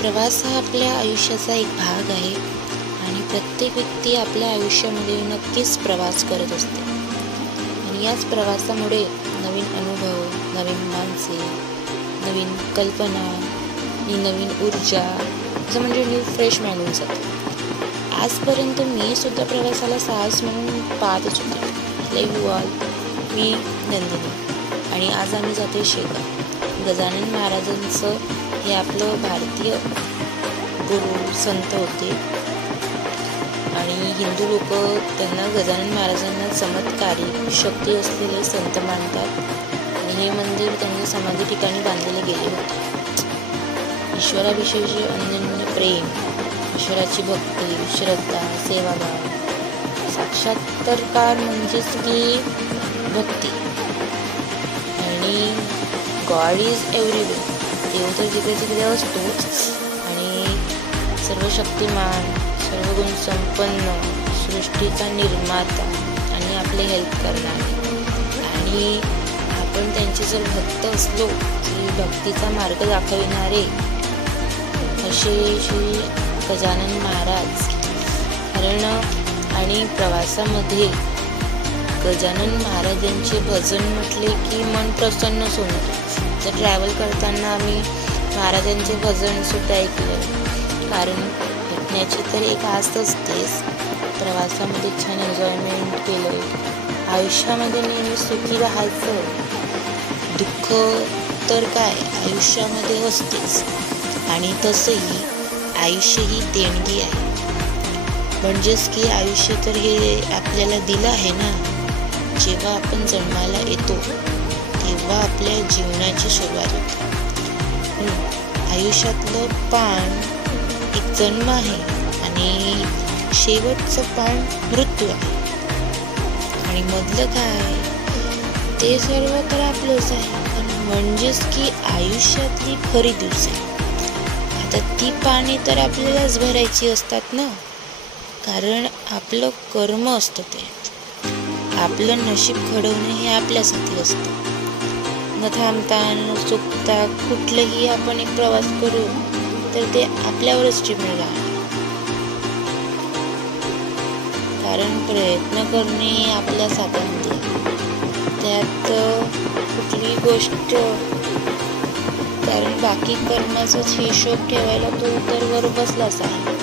प्रवास हा आपल्या आयुष्याचा एक भाग आहे आणि प्रत्येक व्यक्ती आपल्या आयुष्यामध्ये नक्कीच प्रवास करत असते आणि याच प्रवासामुळे नवीन अनुभव, नवीन माणसे, नवीन कल्पना आणि नवीन ऊर्जा असं म्हणजे न्यू फ्रेश मिळून जाते. आजपर्यंत मी सुद्धा प्रवासाला साहस म्हणून पाहतच होते. लाईक यू ऑल, मी नंदिनी आणि आज आम्ही जातो शेगाव. गजानन महाराजांचं हे आपलं भारतीय गुरु संत होते आणि हिंदू लोक त्यांना गजानन महाराजांना चमत्कारिक शक्ती असलेले संत मानतात आणि हे मंदिर त्यांच्या समाधी ठिकाणी बांधलेले गेले होते. ईश्वराविषयीचे अनन्य प्रेम, ईश्वराची भक्ती, श्रद्धा, सेवाभाव, साक्षात्कार म्हणजेच की भक्ती आणि गॉड इज एव्हरीवेअर. देव तर जिकडे तिकडे असतोच आणि सर्व शक्तिमान, सर्व गुण संपन्न, सृष्टीचा निर्माता आणि आपले हेल्प करणारे आणि आपण त्यांचे जर भक्त असलो की भक्तीचा मार्ग दाखविणारे असे श्री गजानन महाराज. कारण आणि प्रवासामध्ये गजानन महाराजांचे भजन म्हटले की मन प्रसन्नच होणार. तर ट्रॅव्हल करताना आम्ही महाराजांचे भजन सुद्धा ऐकलं. कारण भेटण्याची तर एक आस असतेच. प्रवासामध्ये छान एन्जॉयमेंट केलं. आयुष्यामध्ये नेहमी सुखी राहायचं. दुःख तर काय आयुष्यामध्ये असतेच आणि तसंही आयुष्य ही देणगी आहे. म्हणजेच की आयुष्य तर हे आपल्याला दिलं आहे ना. जेव्हा आपण जन्माला येतो तेव्हा आपल्या जीवनाची सुरुवात होते. आयुष्यातलं पान एक जन्म आहे आणि शेवटचं पान मृत्यू आहे आणि मधलं काय ते सर्व तर आपलंच आहे. म्हणजेच की आयुष्यातली खरी दिवस आहे. आता ती पाने तर आपल्यालाच भरायची असतात ना. कारण आपलं कर्म असतं ते. आपलं नशीब घडवणं हे आपल्यासाठी असतं. न थांबता न चुकता कुठलंही आपण एक प्रवास करू तर ते आपल्यावरच डिपेंड आहे. कारण प्रयत्न करणे हे आपल्याच हातामध्ये. त्यात कुठलीही गोष्ट कारण बाकी कर्माचाच हिशोब ठेवायला तो तर वर बसलाच आहे.